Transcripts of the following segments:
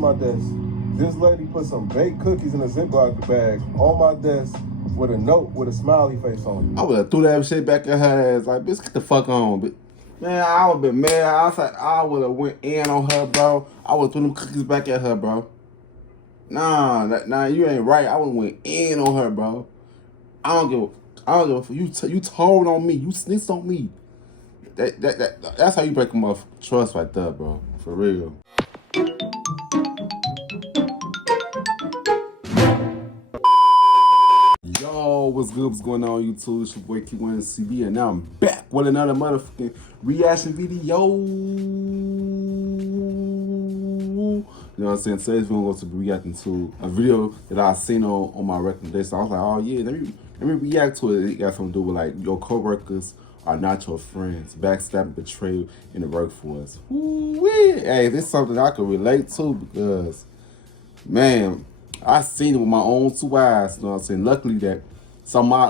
My desk. This lady put some baked cookies in a Ziploc bag on my desk with a note with a smiley face on it. I would have threw that shit back at her ass like, bitch, get the fuck on. But man, I would have been mad. I would have went in on her, bro. I would have threw them cookies back at her, bro. Nah, you ain't right. I would have went in on her, bro. I don't give a you told on me. You snitched on me. That's how you break them off trust right there, bro. For real. Yo, what's good? What's going on, YouTube? It's your boy Kewonis CB, and now I'm back with another motherfucking reaction video. You know what I'm saying? Today's we're going to be reacting to a video that I seen on my recommendation. I was like, oh yeah, let me react to it. It got something to do with like your coworkers are not your friends, backstabbing, betrayal in the workforce. Ooh-wee. Hey, this is something I can relate to because, man, I seen it with my own two eyes. You know what I'm saying? Luckily that some of my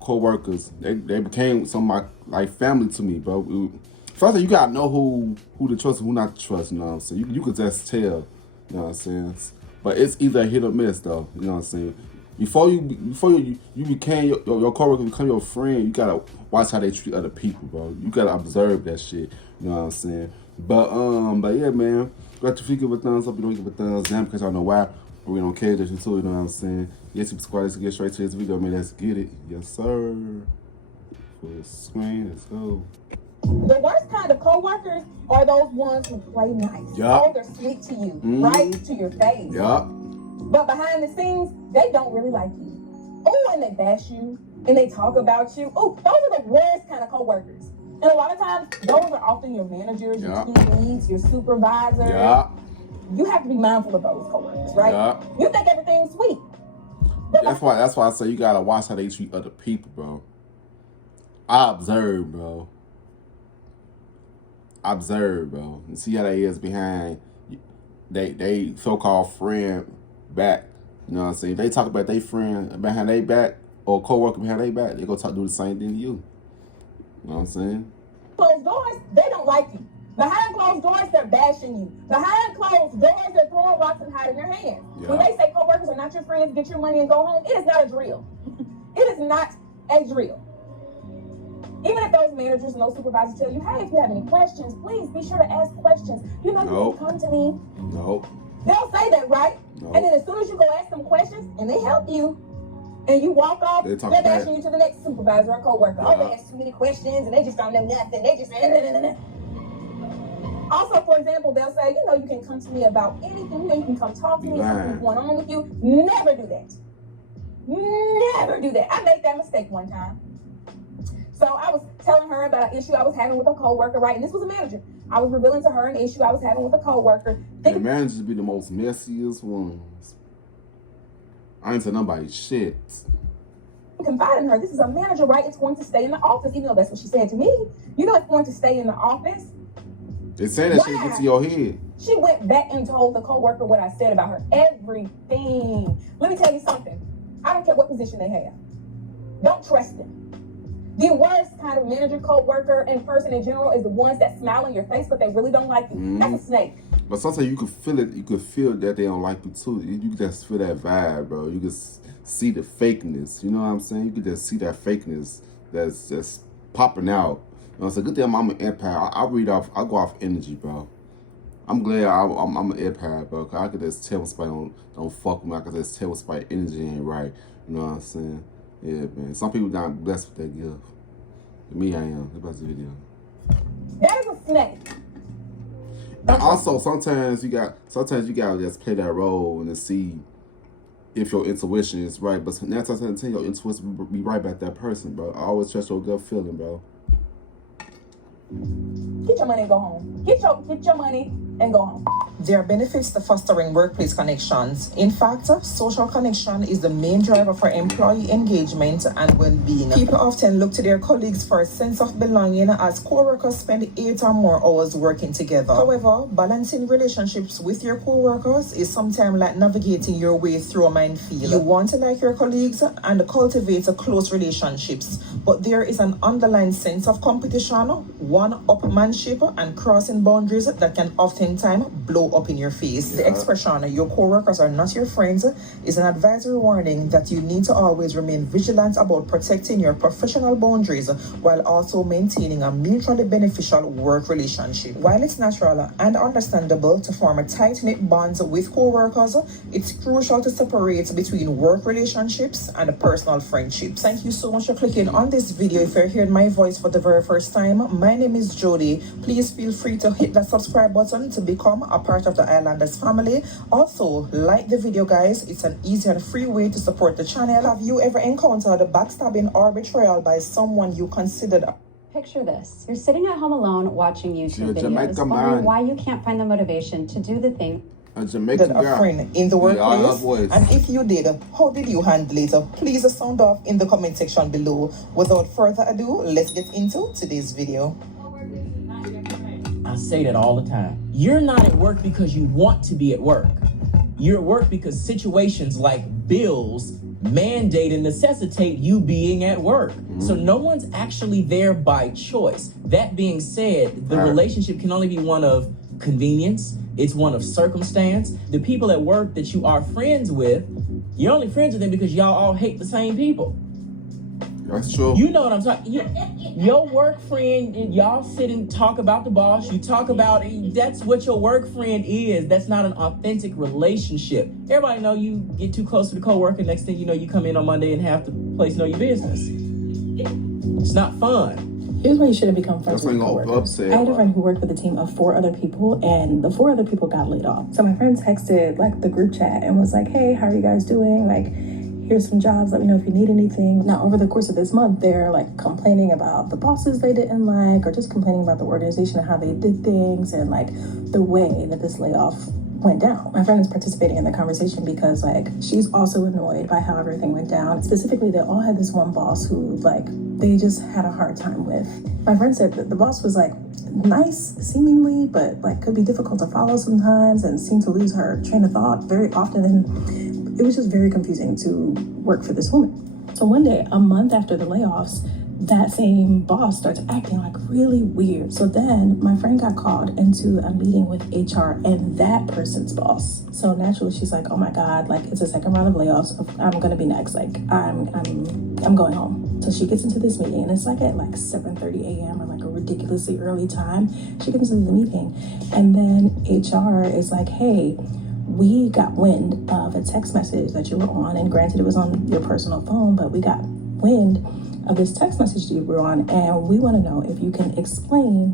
co-workers, they became some of my like family to me, bro. First of all, you gotta know who to trust and who not to trust, you know what I'm saying? You could just tell, you know what I'm saying? But it's either a hit or miss though, you know what I'm saying? Before you became your coworker become your friend, you gotta watch how they treat other people, bro. You gotta observe that shit, you know what I'm saying? But yeah, man. Got if you give a thumbs up, you don't give a thumbs down because I don't know why. We don't care that you too, you know what I'm saying? Yes, super squad, let's get straight to this video, man. Let's get it. Yes, sir. Full screen, let's go. The worst kind of coworkers are those ones who play nice. Yep. Oh, they're sweet to you, right to your face. Yep. But behind the scenes, they don't really like you. Oh, and they bash you, and they talk about you. Oh, those are the worst kind of coworkers. And a lot of times, those are often your managers, your team leads, your supervisors. Yeah. You have to be mindful of those coworkers, right? Yeah. You think everything's sweet. That's why I say you gotta watch how they treat other people, bro. I observe, bro. And see how they is behind they so-called friend back. You know what I'm saying? They talk about their friend behind their back or co-worker behind their back, they go do the same thing to you. You know what I'm saying? Closed doors, they don't like you. Behind closed doors, they're bashing you. Behind closed doors, they're throwing rocks and hiding their hands. Yeah. When they say coworkers are not your friends, get your money and go home, it is not a drill. It is not a drill. Even if those managers and those supervisors tell you, hey, if you have any questions, please be sure to ask questions. You know, you can come to me. Nope. They'll say that, right? Nope. And then as soon as you go ask them questions and they help you, and you walk off, they're bashing you to the next supervisor or coworker. Oh, they ask too many questions and they just don't know nothing. They just Also, for example, they'll say, you know, you can come to me about anything. You know, you can come talk to me, something's going on with you. Never do that. Never do that. I made that mistake one time. So I was telling her about an issue I was having with a coworker, right? And this was a manager. I was revealing to her an issue I was having with a coworker. The managers be the most messiest ones. I ain't tell nobody shit. Confide in her. This is a manager, right? It's going to stay in the office, even though that's what she said to me. You know it's going to stay in the office. They saying that shit get to your head. She went back and told the coworker what I said about her. Everything. Let me tell you something. I don't care what position they have. Don't trust them. The worst kind of manager, coworker, and person in general is the ones that smile in your face, but they really don't like you. That's a snake. But sometimes you can feel it. You can feel that they don't like you too. You can just feel that vibe, bro. You can see the fakeness. You know what I'm saying? You can just see that fakeness that's just popping out. You know, it's a good thing I'm an empath. I go off energy, bro. I'm glad I'm an empath, bro. Cause I could just tell when somebody don't fuck with me. I could just tell when somebody energy ain't right. You know what I'm saying? Yeah, man. Some people not blessed with that gift. Me, I am. That's the video. That is a snake. And also, sometimes you gotta just play that role and see if your intuition is right. But 9 times out of 10, your intuition will be right about that person, bro. I always trust your gut feeling, bro. Get your money and go home. Get your money and go home. There are benefits to fostering workplace connections. In fact, social connection is the main driver for employee engagement and well-being. People often look to their colleagues for a sense of belonging as co-workers spend 8 or more hours working together. However, balancing relationships with your co-workers is sometimes like navigating your way through a minefield. You want to like your colleagues and cultivate close relationships, but there is an underlying sense of competition, one-upmanship, and crossing boundaries that can often working time blow up in your face. The expression, your co-workers are not your friends, is an advisory warning that you need to always remain vigilant about protecting your professional boundaries while also maintaining a mutually beneficial work relationship. While it's natural and understandable to form a tight-knit bonds with co-workers, it's crucial to separate between work relationships and personal friendships. Thank you so much for clicking on this video. If you're hearing my voice for the very first time, my name is Jody. Please feel free to hit that subscribe button to become a part of the Islanders family. Also, like the video, guys. It's an easy and free way to support the channel. Have you ever encountered backstabbing or betrayal by someone you considered? Picture this. You're sitting at home alone watching YouTube videos, Jamaican wondering man. why you can't find the motivation to do the thing. A Jamaican A friend in the workplace, and if you did, how did you handle it? Please sound off in the comment section below. Without further ado, let's get into today's video. I say that all the time. You're not at work because you want to be at work. You're at work because situations like bills mandate and necessitate you being at work. So no one's actually there by choice. That being said, the relationship can only be one of convenience. It's one of circumstance. The people at work that you are friends with, you're only friends with them because y'all all hate the same people. That's true. You know what I'm talking. Your work friend, y'all sit and talk about the boss. You talk about, that's what your work friend is. That's not an authentic relationship. Everybody know you get too close to the coworker. Next thing you know, you come in on Monday and half the place know your business. It's not fun. Here's why you shouldn't become friends with coworkers. I had a friend who worked with a team of 4 other people, and the 4 other people got laid off. So my friend texted like the group chat and was like, hey, how are you guys doing? Like, here's some jobs, let me know if you need anything. Now, over the course of this month, they're like complaining about the bosses they didn't like, or just complaining about the organization and how they did things, and like the way that this layoff went down. My friend is participating in the conversation because like she's also annoyed by how everything went down. Specifically, they all had this one boss who like they just had a hard time with. My friend said that the boss was like nice seemingly, but like could be difficult to follow sometimes and seemed to lose her train of thought very often, and it was just very confusing to work for this woman. So one day, a month after the layoffs, that same boss starts acting like really weird. So then my friend got called into a meeting with HR and that person's boss. So naturally she's like, oh my God, like it's a second round of layoffs. I'm gonna be next. Like I'm going home. So she gets into this meeting and it's like at like 7:30 a.m. or like a ridiculously early time. She gets into the meeting and then HR is like, hey, we got wind of a text message that you were on, and granted it was on your personal phone, but we got wind of this text message you were on, and we want to know if you can explain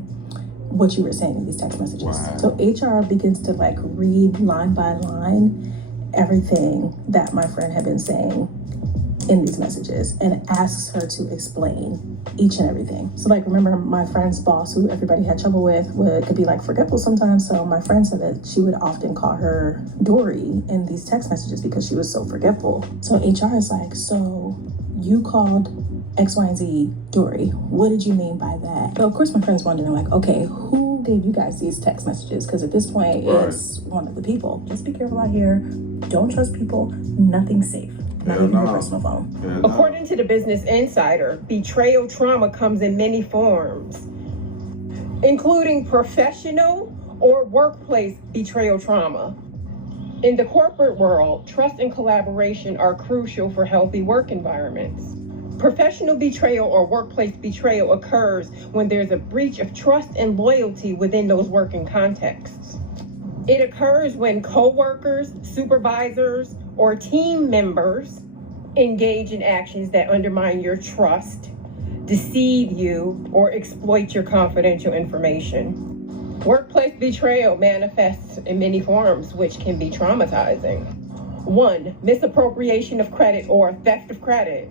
what you were saying in these text messages. Wow. So HR begins to like read line by line everything that my friend had been saying in these messages and asks her to explain each and everything. So like, remember my friend's boss, who everybody had trouble with, could be like forgetful sometimes. So my friend said that she would often call her Dory in these text messages because she was so forgetful. So HR is like, so you called X, Y, and Z Dory. What did you mean by that? So of course my friend's wondering like, okay, who gave you guys these text messages? Because at this point, it's one of the people. Just be careful out here. Don't trust people. Nothing's safe. Not even your personal phone. According to the Business Insider, betrayal trauma comes in many forms, including professional or workplace betrayal trauma. In the corporate world, trust and collaboration are crucial for healthy work environments. Professional betrayal or workplace betrayal occurs when there's a breach of trust and loyalty within those working contexts. It occurs when coworkers, supervisors, or team members engage in actions that undermine your trust, deceive you, or exploit your confidential information. Workplace betrayal manifests in many forms, which can be traumatizing. 1, misappropriation of credit or theft of credit.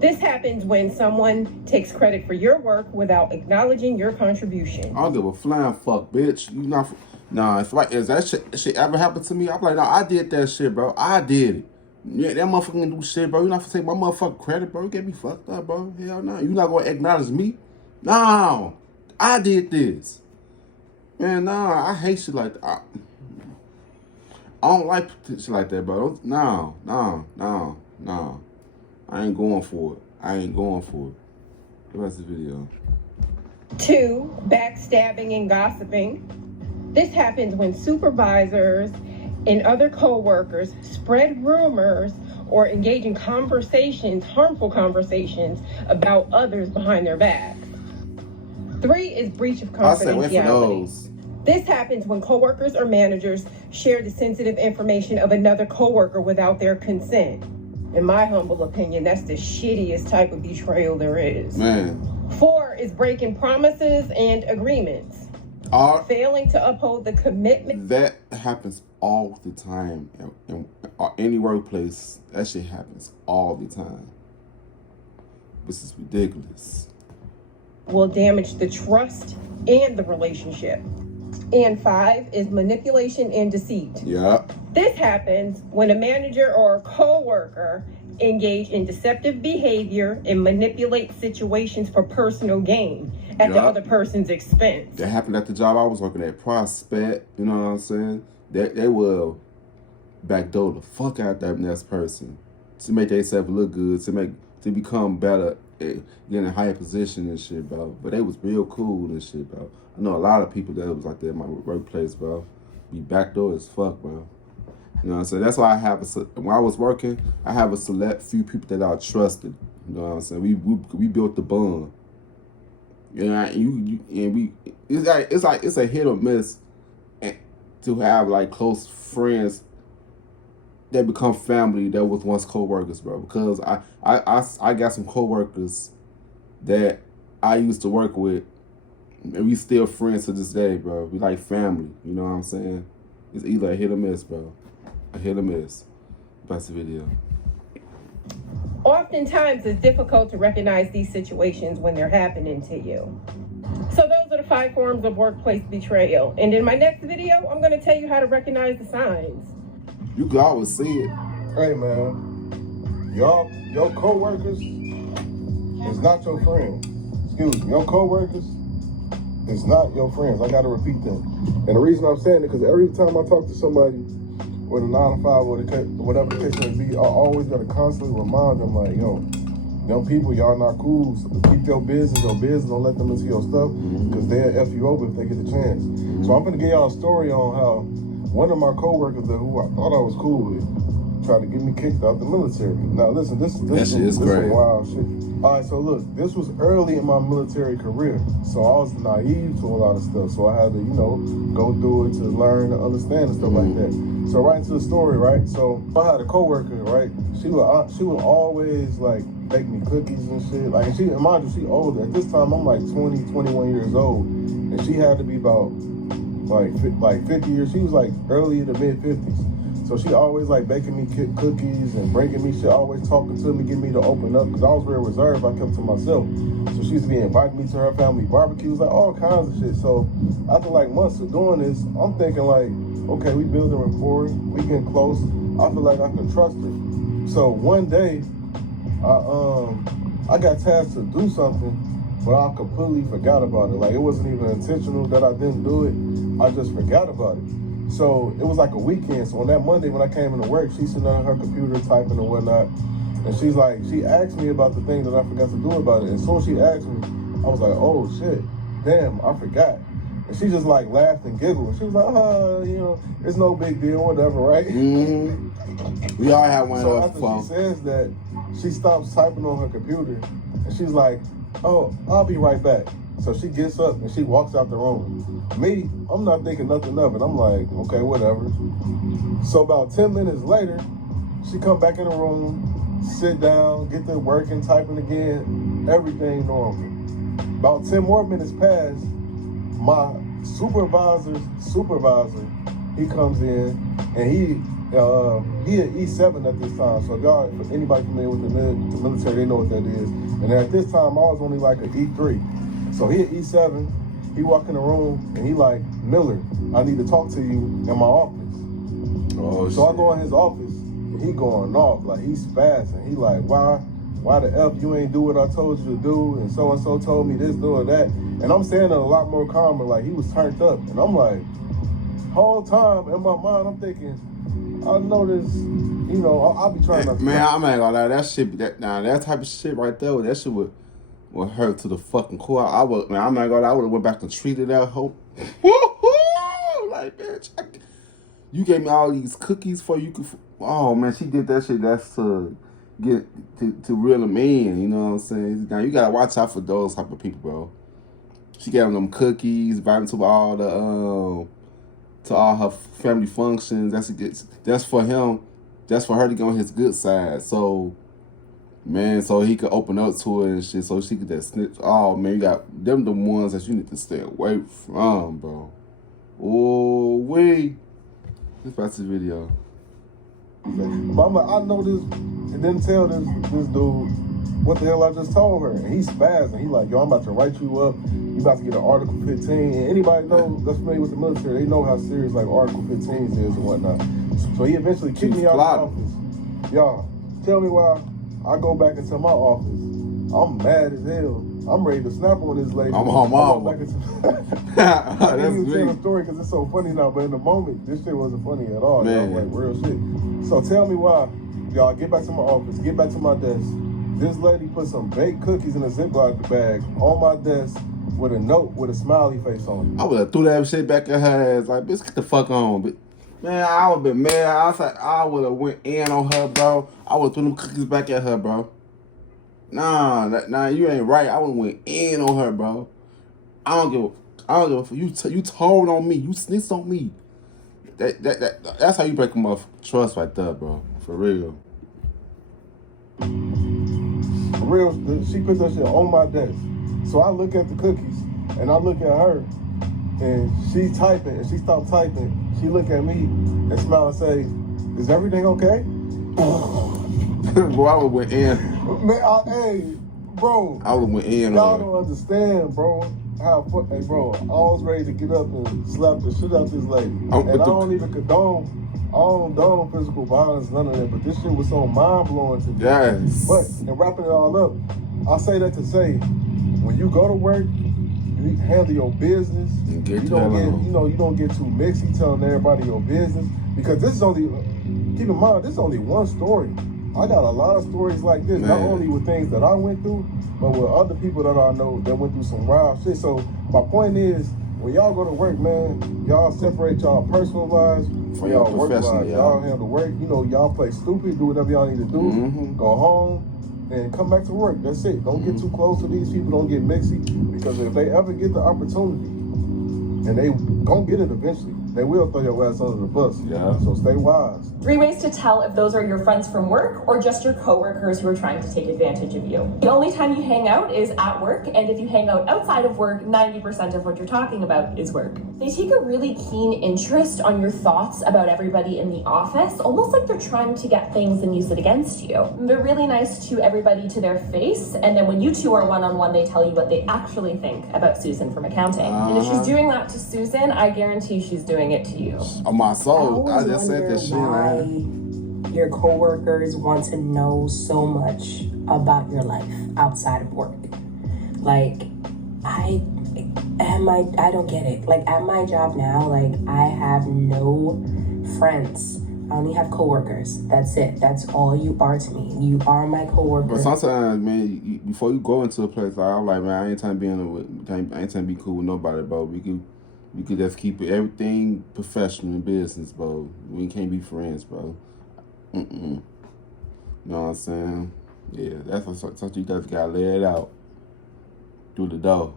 This happens when someone takes credit for your work without acknowledging your contribution. I don't give a flying fuck, bitch. You not. Nah, if that shit ever happened to me, I'm like, nah, I did that shit, bro. I did it. Yeah, that motherfucker do shit, bro. You not gonna take my motherfucking credit, bro. You get me fucked up, bro. Hell no. You not gonna acknowledge me? No. I did this. Man, nah, I hate shit like that. I don't like shit like that, bro. No. I ain't going for it. The rest of the video. 2, backstabbing and gossiping. This happens when supervisors and other co-workers spread rumors or engage in conversations, harmful conversations about others behind their backs. 3 is breach of confidentiality. This happens when coworkers or managers share the sensitive information of another coworker without their consent. In my humble opinion, that's the shittiest type of betrayal there is. Man. 4 is breaking promises and agreements. Failing to uphold the commitment. That happens all the time in any workplace. That shit happens all the time. This is ridiculous. Will damage the trust and the relationship. And 5 is manipulation and deceit. Yeah. This happens when a manager or a co-worker engage in deceptive behavior and manipulate situations for personal gain at the other person's expense. That happened at the job I was working at, Prospect. You know what I'm saying? They will backdoor the fuck out that next person to make themselves look good, to become better, get in a higher position and shit, bro. But they was real cool and shit, bro. I know a lot of people that was like that in my workplace, bro. Be backdoor as fuck, bro. You know what I'm saying? That's why when I was working, I have a select few people that I trusted. You know what I'm saying? We built the bond. It's a hit or miss to have like close friends that become family that was once co-workers, bro. Because I got some co-workers that I used to work with, and we still friends to this day, bro. We like family. You know what I'm saying? It's either a hit or miss, bro. A hit or miss. That's the video. Oftentimes, it's difficult to recognize these situations when they're happening to you. So those are the 5 forms of workplace betrayal. And in my next video, I'm going to tell you how to recognize the signs. You can always see it. Hey, man. Your co-workers is not your friends. Excuse me. Your co-workers is not your friends. I got to repeat that. And the reason I'm saying it, because every time I talk to somebody with a 9 to 5 or whatever the case may be, I always got to constantly remind them, like, yo, them people, y'all not cool. So keep your business. Don't let them into your stuff, because they'll F you over if they get the chance. So I'm going to give y'all a story on how one of my coworkers who I thought I was cool with tried to get me kicked out the military. Now listen, this is wild shit. All right, so look, this was early in my military career, so I was naive to a lot of stuff. So I had to, go through it to learn and understand and stuff like that. So right into the story, right? So I had a coworker, right? She would always like bake me cookies and shit. Like, and mind you, she older. At this time, I'm like 20, 21 years old, and she had to be about like 50 years. She was like early to mid 50s. So she always like baking me cookies and bringing me shit, always talking to me, getting me to open up, because I was real reserved. I kept to myself. So she used to be inviting me to her family barbecues, like all kinds of shit. So after like months of doing this, I'm thinking like, okay, we building rapport, we getting close. I feel like I can trust her. So one day, I got tasked to do something, but I completely forgot about it. Like, it wasn't even intentional that I didn't do it. I just forgot about it. So it was like a weekend. So on that Monday when I came into work, she's sitting on her computer typing and whatnot. And she asked me about the thing that I forgot to do about it. And as soon as she asked me, I was like, oh shit, damn, I forgot. And she just like laughed and giggled. She was like, it's no big deal, whatever, right? Mm-hmm. We all have one of those. So after she says that, she stops typing on her computer and she's like, oh, I'll be right back. So she gets up and she walks out the room. Me, I'm not thinking nothing of it. I'm like, okay, whatever. So about 10 minutes later, she come back in the room, sit down, get to working, typing again, everything normal. About 10 more minutes pass, my supervisor's supervisor, he comes in, and he at E7 at this time. So if anybody familiar with the military, they know what that is. And at this time, I was only like an E3. So he at E7, he walk in the room, and he like, Miller, I need to talk to you in my office. Oh, so I go in his office, and he going off, like he's spazzing. He like, why the F you ain't do what I told you to do, and so told me this, doing that. And I'm saying it a lot more calmer, like he was turned up. And I'm like, whole time in my mind, I'm thinking, I know this, I'll be trying to. Man, I'm not gonna lie, that type of shit right there, that shit would hurt to the fucking core. I'm not gonna lie, I would have went back and treated that hoe. like, bitch, you gave me all these cookies for you could. Oh man, she did that shit. That's to get to reel a man. You know what I'm saying? Now you gotta watch out for those type of people, bro. She gave him them cookies, invited him to all her family functions. That's for him. That's for her to get on his good side. So, man, so he could open up to her and shit. So she could just snitch. Oh man, you got them the ones that you need to stay away from, bro. Oh wait, let's watch the video. But I'm like, I know this, and then tell this dude what the hell I just told her. And he's spazzing. He like, yo, I'm about to write you up. You about to get an Article 15. And anybody that's familiar with the military, they know how serious like Article 15 is and whatnot. So he eventually kicked me out of the office. Y'all, tell me why I go back into my office. I'm mad as hell. I'm ready to snap on this lady. I'm on mom. I can't even tell the story because it's so funny now, but in the moment, this shit wasn't funny at all. Man. Like real shit. So tell me why. Y'all, get back to my office, get back to my desk. This lady put some baked cookies in a Ziploc bag on my desk with a note with a smiley face on it. I would have threw that shit back at her ass like, bitch, get the fuck on. But man, I would have been mad. I would have went in on her, bro. I would have threw them cookies back at her, bro. Nah, you ain't right. I would have went in on her, bro. I don't give a you told on me. You snitched on me. That's how you break them off trust right there, bro. For real. For real, she put that shit on my desk. So I look at the cookies, and I look at her, and she's typing, and she stopped typing. She look at me and smile and say, "Is everything okay?" Boy, I would went in. Man, hey, bro. I would went in. Y'all don't understand, bro. Hey, bro, I was ready to get up and slap the shit out this lady. And I don't even condone physical violence, none of that. But this shit was so mind-blowing to me. Yes. But, and wrapping it all up, I say that to say, when you go to work, you handle your business. You don't get too mixy telling everybody your business. Because this is only, keep in mind, this is only one story. I got a lot of stories like this, not only with things that I went through, but with other people that I know that went through some wild shit. So my point is, when y'all go to work, man, y'all separate y'all personal lives from y'all work lives. Y'all handle work. You know, y'all play stupid, do whatever y'all need to do, go home, and come back to work. That's it. Don't get too close to these people. Don't get mixy, because if they ever get the opportunity, and they gonna get it eventually, they will throw your ass under the bus. Yeah. So stay wise. 3 ways to tell if those are your friends from work or just your coworkers who are trying to take advantage of you. The only time you hang out is at work, and if you hang out outside of work, 90% of what you're talking about is work. They take a really keen interest on your thoughts about everybody in the office, almost like they're trying to get things and use it against you. They're really nice to everybody to their face, and then when you two are one-on-one, they tell you what they actually think about Susan from accounting. And if she's doing that to Susan, I guarantee she's doing it to you. On my soul, I just said that shit, man. Your coworkers want to know so much about your life outside of work. Like, I don't get it. Like, at my job now, like, I have no friends. I only have coworkers. That's it. That's all you are to me. You are my coworker. But sometimes, man, before you go into a place, like, I'm like, man, I ain't trying to be cool with nobody, bro. We could just keep everything professional in business, bro. We can't be friends, bro. You know what I'm saying? Yeah, that's something you just gotta lay it out through the door.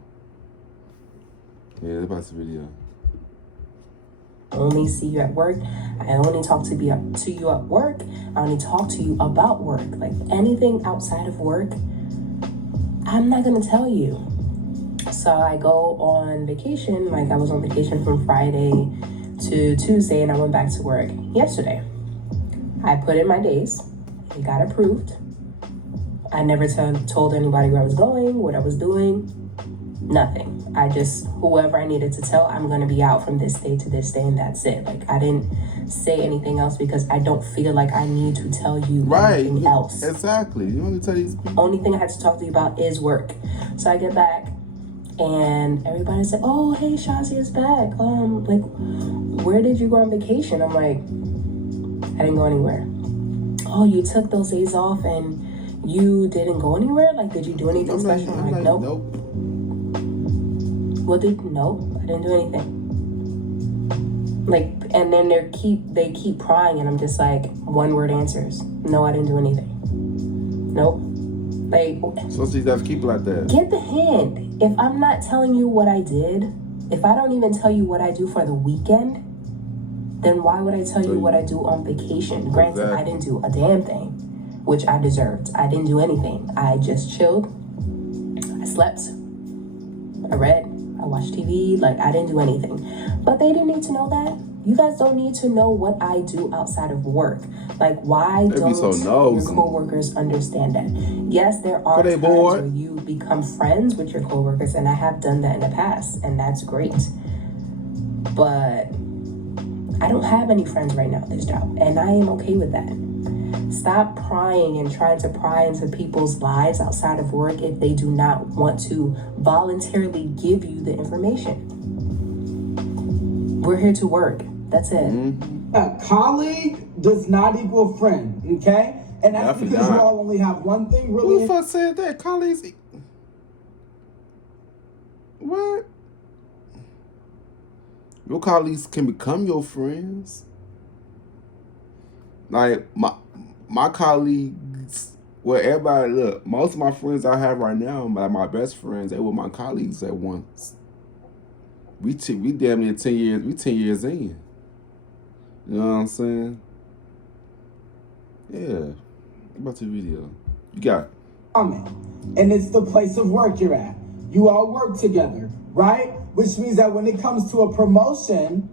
Yeah, that's the video. I only see you at work. I only talk to you at work. I only talk to you about work. Like, anything outside of work, I'm not gonna tell you. So I go on vacation. Like, I was on vacation from Friday to Tuesday, and I went back to work yesterday. I put in my days. It got approved. I never told anybody where I was going, what I was doing, nothing. I just, whoever I needed to tell, I'm going to be out from this day to this day, and that's it. Like, I didn't say anything else because I don't feel like I need to tell you anything else. Exactly. You want to tell these people? Only thing I had to talk to you about is work. So I get back, and everybody's like, "Oh, hey, Shazia's back. Like, where did you go on vacation?" I'm like, I didn't go anywhere. Oh, you took those days off and you didn't go anywhere? Like, did you do anything special? I'm like, nope. No, I didn't do anything. Like, and then they keep prying, and I'm just like, one word answers. No, I didn't do anything. Nope. Like, so you have to keep it like that. Get the hint. If I'm not telling you what I did, if I don't even tell you what I do for the weekend, then why would I tell you what I do on vacation? Granted, exactly. I didn't do a damn thing, which I deserved. I didn't do anything. I just chilled. I slept. I read. I watched TV. Like, I didn't do anything. But they didn't need to know that. You guys don't need to know what I do outside of work. Like, why don't your coworkers understand that? Yes, there are times where you become friends with your coworkers, and I have done that in the past, and that's great. But I don't have any friends right now at this job, and I am okay with that. Stop prying and trying to pry into people's lives outside of work if they do not want to voluntarily give you the information. We're here to work. That's it. Mm-hmm. A colleague does not equal friend, okay? And that's because you all only have one thing really. Who the fuck said that? Colleagues? What? Your colleagues can become your friends. Like, my colleagues, well, everybody, look, most of my friends I have right now, my best friends, they were my colleagues at once. We damn near 10 years, we 10 years in. You know what I'm saying? Yeah. What about the video? You got it. And it's the place of work you're at. You all work together, right? Which means that when it comes to a promotion,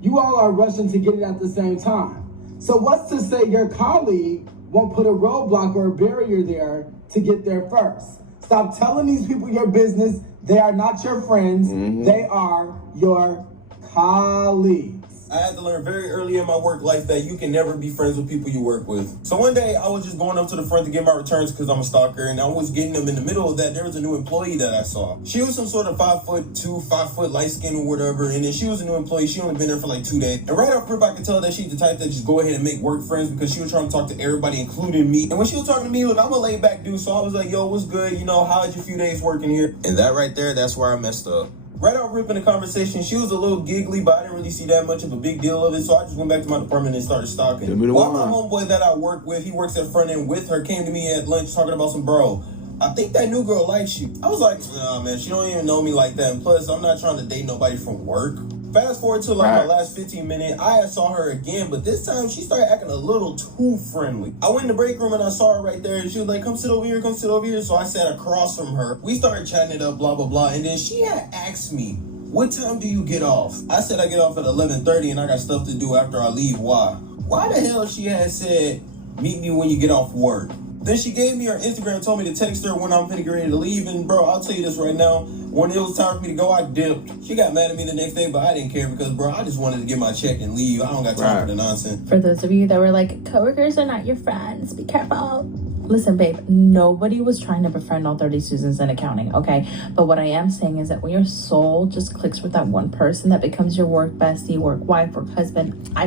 you all are rushing to get it at the same time. So what's to say your colleague won't put a roadblock or a barrier there to get there first? Stop telling these people your business. They are not your friends. Mm-hmm. They are your colleagues. I had to learn very early in my work life that you can never be friends with people you work with. So one day I was just going up to the front to get my returns because I'm a stalker, and I was getting them in the middle of that. There was a new employee that I saw. She was some sort of 5'2", 5 foot light skin or whatever, and then she was a new employee. She only been there for like 2 days. And right off rip, I could tell that she's the type that just go ahead and make work friends because she was trying to talk to everybody, including me. And when she was talking to me, look, I'm a laid back dude, so I was like, yo, what's good? You know, how's your few days working here? And that right there, that's where I messed up. Right out ripping the conversation, she was a little giggly, but I didn't really see that much of a big deal of it, so I just went back to my department and started stalking. While my homeboy that I work with, he works at front end with her, came to me at lunch talking about some, bro, I think that new girl likes you. I was like, nah, man, she don't even know me like that, and plus, I'm not trying to date nobody from work. Fast forward to like my last 15 minutes, I saw her again, but this time she started acting a little too friendly. I went in the break room and I saw her right there, and she was like, come sit over here, come sit over here. So I sat across from her. We started chatting it up, blah, blah, blah. And then she had asked me, what time do you get off? I said I get off at 11:30 and I got stuff to do after I leave. Why? Why the hell she had said, meet me when you get off work? Then she gave me her Instagram and told me to text her when I'm finna get ready to leave. And bro, I'll tell you this right now. When it was time for me to go, I dipped. She got mad at me the next day, but I didn't care because, bro, I just wanted to get my check and leave. I don't got time for the nonsense. For those of you that were like, coworkers are not your friends, be careful. Listen, babe, nobody was trying to befriend all 30 Susans in accounting, okay? But what I am saying is that when your soul just clicks with that one person that becomes your work bestie, work wife, work husband, I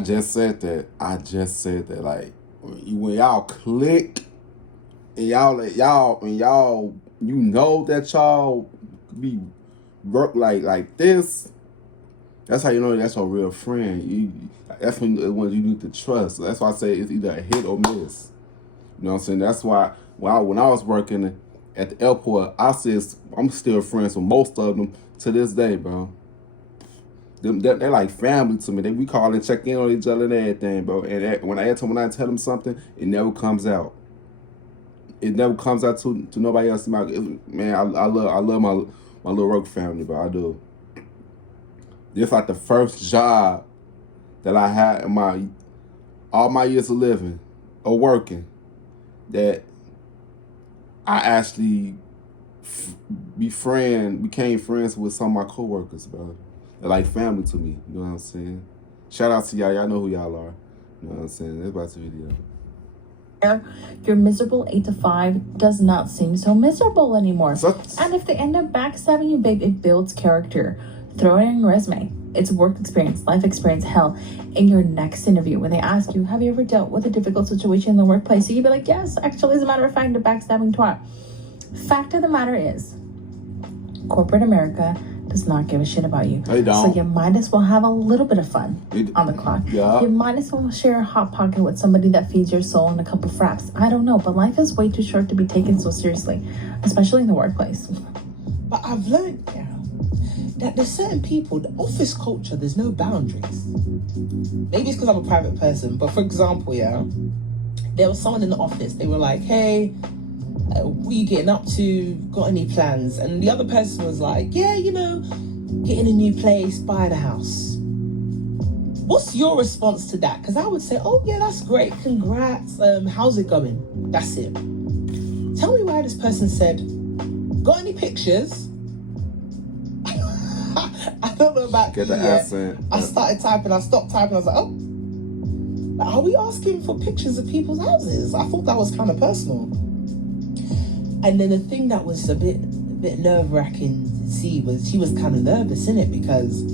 just said that. Like, when y'all click and y'all you know that y'all be work like this, that's how you know that's a real friend. That's when you need to trust. So that's why I say it's either a hit or miss. You know what I'm saying? That's why when I was working at the airport, I said I'm still friends with most of them to this day, bro. They're like family to me. We call and check in on each other and everything, bro. And when I tell them something, it never comes out. It never comes out to nobody else. Man, I love my little work family, bro. I do. This like the first job that I had in all my years of living or working that I actually became friends with some of my coworkers, bro. They're like family to me. You know what I'm saying? Shout out to y'all. Y'all know who y'all are. You know what I'm saying? That's about the video. Your miserable 8 to 5 does not seem so miserable anymore. And if they end up backstabbing you, babe, it builds character. Throw it in your resume. It's work experience, life experience. Hell, in your next interview, when they ask you, have you ever dealt with a difficult situation in the workplace? So you'd be like, yes, actually, as a matter of fact, a backstabbing twat. Fact of the matter is, corporate America does not give a shit about you. They don't. So you might as well have a little bit of fun on the clock. Yeah. You might as well share a hot pocket with somebody that feeds your soul and a couple fraps. I don't know, but life is way too short to be taken so seriously, especially in the workplace. But I've learned now that there's certain people, the office culture, there's no boundaries. Maybe it's because I'm a private person, but for example, there was someone in the office, they were like, hey, what are you getting up to? Got any plans? And the other person was like, yeah, getting a new place, buying a house. What's your response to that? Because I would say, oh yeah, that's great, congrats, how's it going? That's it. Tell me why this person said, got any pictures? I don't know about Get the accent. I started typing, I stopped typing, I was like, oh. Are we asking for pictures of people's houses? I thought that was kind of personal. And then the thing that was a bit nerve-wracking to see was she was kind of nervous, innit? Because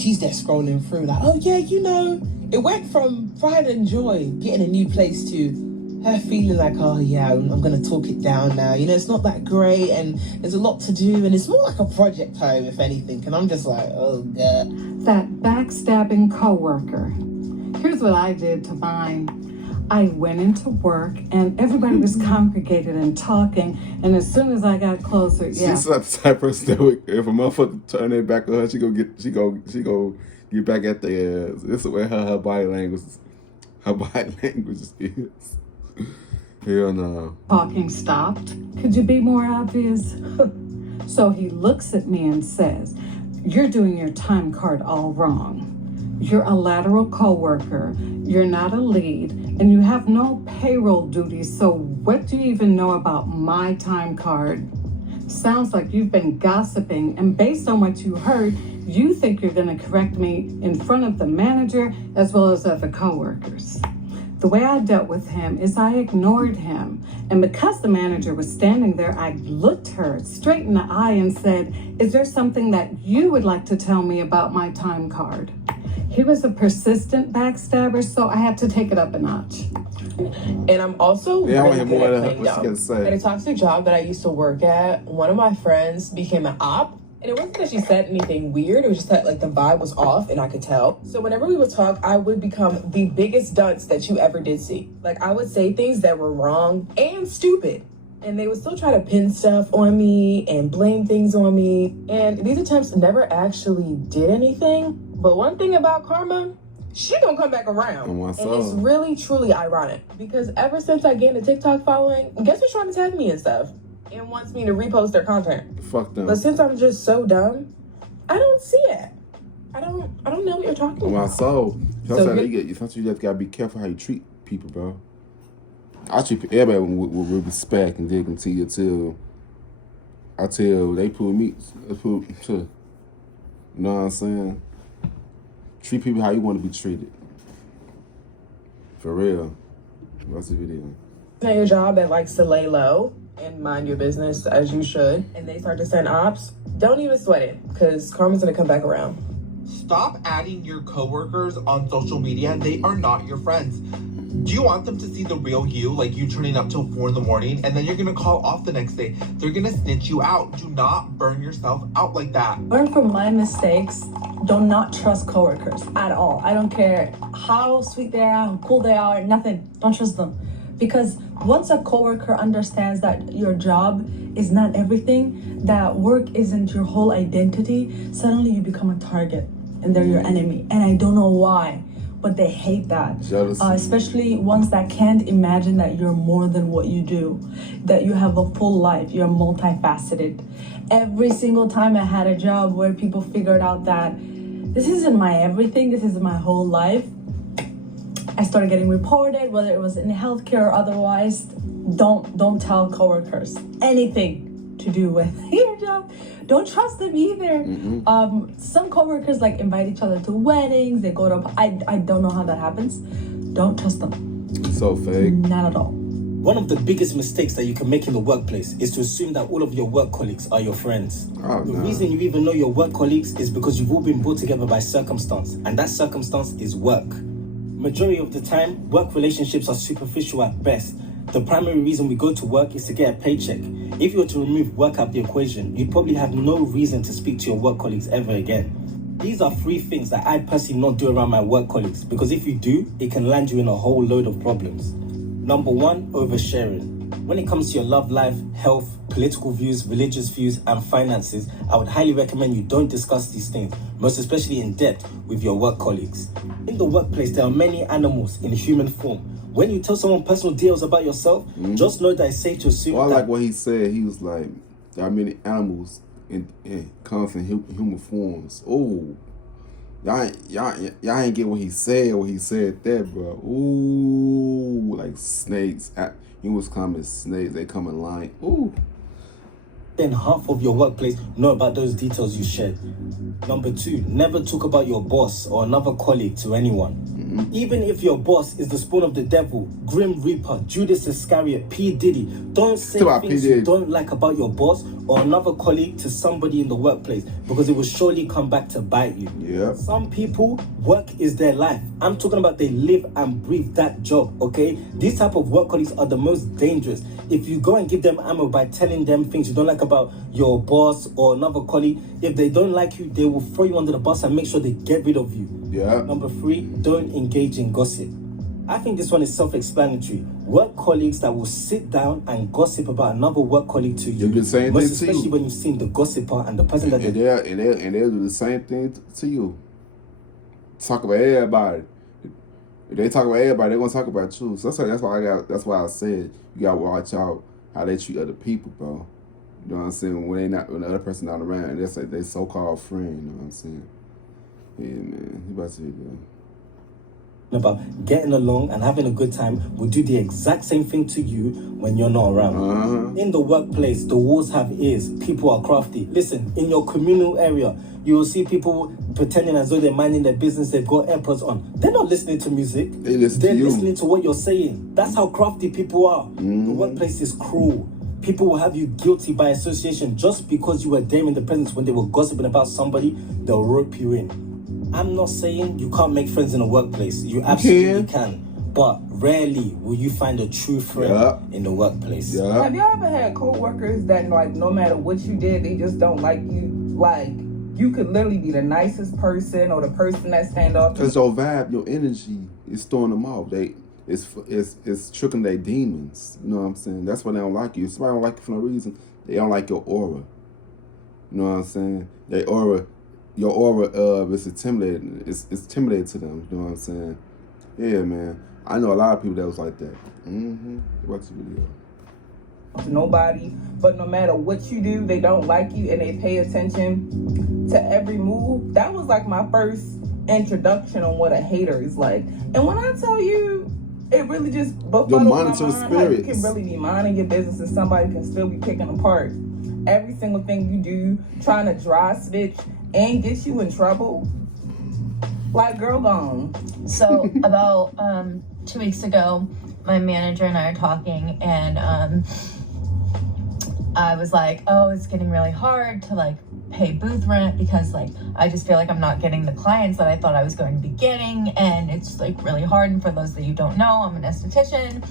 she's there scrolling through like, oh yeah, it went from pride and joy, getting a new place, to her feeling like, oh yeah, I'm going to talk it down now. It's not that great and there's a lot to do and it's more like a project home, if anything. And I'm just like, oh God. That backstabbing coworker. Here's what I did to mine. I went into work and everybody was congregated and talking. And as soon as I got closer, She's not the type of person that would, if a motherfucker turn their back on her, she go get back at the ass. This is where her body language is. Hell no. Talking stopped. Could you be more obvious? So he looks at me and says, you're doing your time card all wrong. You're a lateral coworker, you're not a lead, and you have no payroll duties, so what do you even know about my time card? Sounds like you've been gossiping, and based on what you heard, you think you're gonna correct me in front of the manager as well as other coworkers. The way I dealt with him is I ignored him. And because the manager was standing there, I looked her straight in the eye and said, is there something that you would like to tell me about my time card? He was a persistent backstabber, so I had to take it up a notch. And I'm also I want to hear really more good of at what she playing got to dumb. say. At a toxic job that I used to work at, one of my friends became an op. And it wasn't that she said anything weird. It was just that the vibe was off and I could tell. So whenever we would talk, I would become the biggest dunce that you ever did see. I would say things that were wrong and stupid. And they would still try to pin stuff on me and blame things on me. And these attempts never actually did anything. But one thing about karma, she gonna come back around. And it's really, truly ironic. Because ever since I gained a TikTok following, guess who's trying to tag me and stuff? And wants me to repost their content. Fuck them. But since I'm just so dumb, I don't see it. I don't know what you're talking about. Sometimes you just gotta be careful how you treat people, bro. I treat everybody with respect and dignity until they pull me. You know what I'm saying? Treat people how you want to be treated. For real. Watch the video. At your job that likes to lay low and mind your business as you should, and they start to send ops, don't even sweat it, because karma's gonna come back around. Stop adding your coworkers on social media. They are not your friends. Do you want them to see the real you, like you turning up till 4 a.m, and then you're gonna call off the next day? They're gonna snitch you out. Do not burn yourself out like that. Learn from my mistakes. Do not trust coworkers at all. I don't care how sweet they are, how cool they are, nothing. Don't trust them. Because once a coworker understands that your job is not everything, that work isn't your whole identity, suddenly you become a target and they're your enemy. And I don't know why, but they hate that. Especially ones that can't imagine that you're more than what you do, that you have a full life, you're multifaceted. Every single time I had a job where people figured out that this isn't my everything, this is my whole life, I started getting reported, whether it was in healthcare or otherwise. Don't tell coworkers anything to do with your job. Don't trust them either. Some coworkers invite each other to weddings. They go to. I don't know how that happens. Don't trust them. So fake. Not at all. One of the biggest mistakes that you can make in the workplace is to assume that all of your work colleagues are your friends. The reason you even know your work colleagues is because you've all been brought together by circumstance, and that circumstance is work. Majority of the time, work relationships are superficial at best. The primary reason we go to work is to get a paycheck. If you were to remove work out the equation, you'd probably have no reason to speak to your work colleagues ever again. These are 3 things that I personally not do around my work colleagues, because if you do, it can land you in a whole load of problems. Number 1, oversharing. When it comes to your love life, health, political views, religious views, and finances, I would highly recommend you don't discuss these things, most especially in depth with your work colleagues. In the workplace, there are many animals in human form. When you tell someone personal details about yourself, just know that it's safe to assume I like what he said. He was like, there are many animals comes in human forms. Oh, y'all ain't get what he said that, bro. Ooh, like snakes. He was coming snakes. They come in line. Ooh. Then half of your workplace know about those details you shared. Number 2, never talk about your boss or another colleague to anyone. Even if your boss is the spawn of the devil, Grim Reaper, Judas Iscariot, P. Diddy, don't say things you don't like about your boss or another colleague to somebody in the workplace, because it will surely come back to bite you. Yeah. Some people, work is their life. I'm talking about they live and breathe that job, okay? These type of work colleagues are the most dangerous. If you go and give them ammo by telling them things you don't like about your boss or another colleague, if they don't like you, they will throw you under the bus and make sure they get rid of you. Yeah. Number 3, don't engage in gossip. I think this one is self-explanatory. Work colleagues that will sit down and gossip about another work colleague to you. Do the same most thing especially to you. when you've seen the gossiper and the person that and they'll do the same thing to you. Talk about everybody. If they talk about everybody, they're gonna talk about you. So that's why I said you gotta watch out how they treat other people, bro. You know what I'm saying? When the other person not around, and they so-called friend. You know what I'm saying? Yeah, man. You about to be good. About getting along and having a good time will do the exact same thing to you when you're not around. In the workplace, the walls have ears. People are crafty. Listen, in your communal area, you will see people pretending as though they're minding their business. They've got AirPods on. They're not listening to music. They're listening to what you're saying. That's how crafty people are. The workplace is cruel. People will have you guilty by association just because you were there in the presence when they were gossiping about somebody. They'll rope you in. I'm not saying you can't make friends in a workplace. You absolutely can. But rarely will you find a true friend in the workplace. Have you ever had co-workers that, like, no matter what you did, they just don't like you? Like, you could literally be the nicest person or the person that stand off. Because your vibe, your energy is throwing them off. It's tricking their demons. You know what I'm saying? That's why they don't like you. If somebody don't like you for no reason, they don't like your aura. You know what I'm saying? Your aura is intimidating. It's intimidating to them. You know what I'm saying? Yeah, man. I know a lot of people that was like that. What's the video? Nobody, but no matter what you do, they don't like you and they pay attention to every move. That was like my first introduction on what a hater is like. And when I tell you, it really just your monitor spirits. You can really be minding your business and somebody can still be picking apart every single thing you do, trying to dry snitch and get you in trouble. Like, girl, gone. So about 2 weeks ago, my manager and I are talking, and I was like, oh, it's getting really hard to like pay booth rent because like I just feel like I'm not getting the clients that I thought I was going to be getting, and it's like really hard. And for those that you don't know, I'm an esthetician.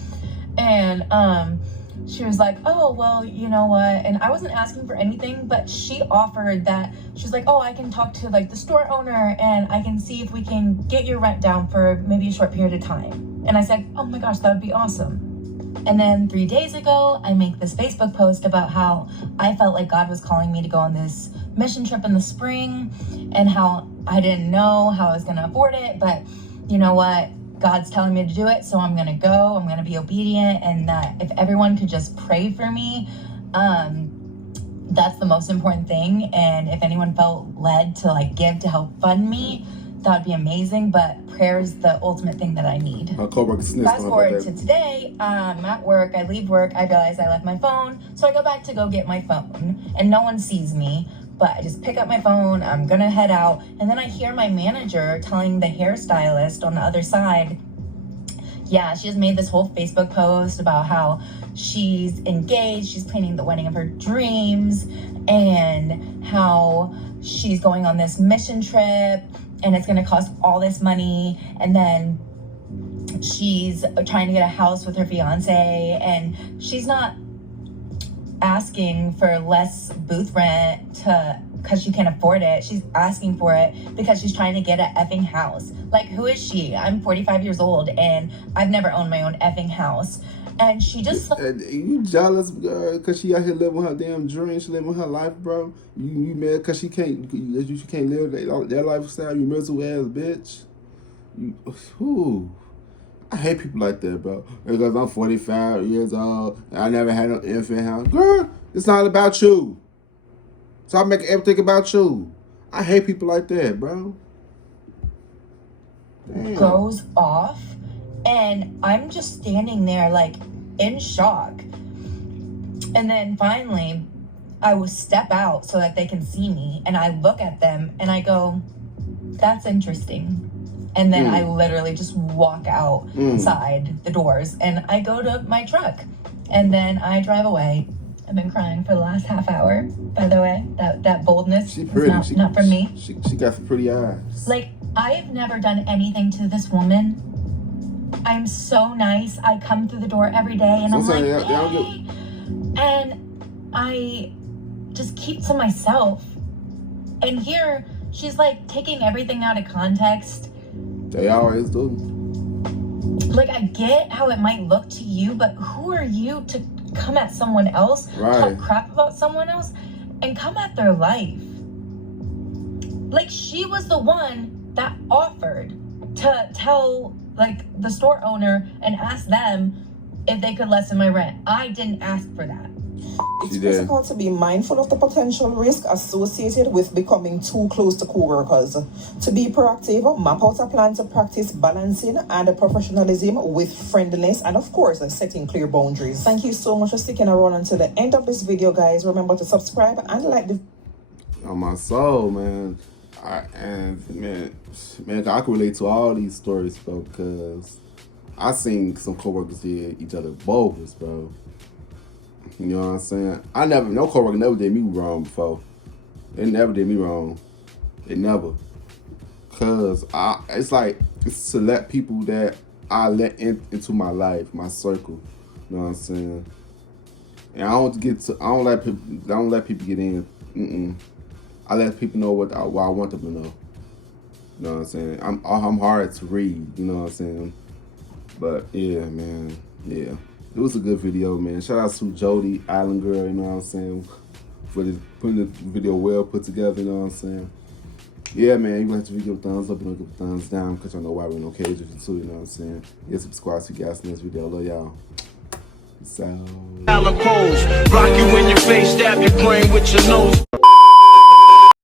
And she was like, oh, well, you know what? And I wasn't asking for anything, but she offered that. She's like, oh, I can talk to like the store owner and I can see if we can get your rent down for maybe a short period of time. And I said, oh my gosh, that would be awesome. And then 3 days ago, I make this Facebook post about how I felt like God was calling me to go on this mission trip in the spring and how I didn't know how I was going to afford it. But you know what? God's telling me to do it, so I'm gonna go. I'm gonna be obedient, and that if everyone could just pray for me, that's the most important thing. And if anyone felt led to like give to help fund me, that would be amazing. But prayer is the ultimate thing that I need. Fast forward to today, I'm at work. I leave work. I realize I left my phone, so I go back to go get my phone, and no one sees me. But I just pick up my phone, I'm gonna head out, and then I hear my manager telling the hairstylist on the other side, yeah, she just made this whole Facebook post about how she's engaged, she's planning the wedding of her dreams, and how she's going on this mission trip, and it's gonna cost all this money, and then she's trying to get a house with her fiance, and she's not asking for less booth rent because she can't afford it. She's asking for it because she's trying to get an effing house. Like, who is she? I'm 45 years old and I've never owned my own effing house. And she just you jealous because she out here living her damn dream. She living her life, bro. You mad because she can't live that lifestyle. You miserable ass bitch. I hate people like that, bro. Because I'm 45 years old and I never had no infant house. Girl, it's not about you. Stop making everything about you. I hate people like that, bro. Damn. Goes off, and I'm just standing there like in shock. And then finally I will step out so that they can see me, and I look at them and I go, that's interesting. And then I literally just walk outside the doors and I go to my truck and then I drive away. I've been crying for the last half hour, by the way. That boldness is not from me. She got some pretty eyes. Like, I have never done anything to this woman. I'm so nice. I come through the door every day and I'm like, hey. And I just keep to myself. And here, she's like taking everything out of context. They always do. Like, I get how it might look to you, but who are you to come at someone else, talk crap about someone else, and come at their life? Like, she was the one that offered to tell, like, the store owner and ask them if they could lessen my rent. I didn't ask for that. It's critical to be mindful of the potential risk associated with becoming too close to co-workers. To be proactive, map out a plan to practice balancing and professionalism with friendliness, and of course, setting clear boundaries. Thank you so much for sticking around until the end of this video, guys. Remember to subscribe and like the... On my soul, man. Man, I can relate to all these stories, bro, because I seen some co-workers hit each other bogus, bro. You know what I'm saying? No coworker never did me wrong before. They never did me wrong. They never. Cause it's like it's select people that I let into my life, my circle. You know what I'm saying? And I don't let people get in. I let people know what I want them to know. You know what I'm saying? I'm hard to read. You know what I'm saying? But yeah, man, yeah. It was a good video, man. Shout out to Jody, Island Girl, you know what I'm saying, for putting the video well put together, you know what I'm saying. Yeah, man, you gonna have to give a thumbs up and give a thumbs down because I know why we're in no cage with you too, you know what I'm saying. Yeah, subscribe to you guys in this video. Love y'all. Peace out. Rock you in your face, stab your brain with your nose.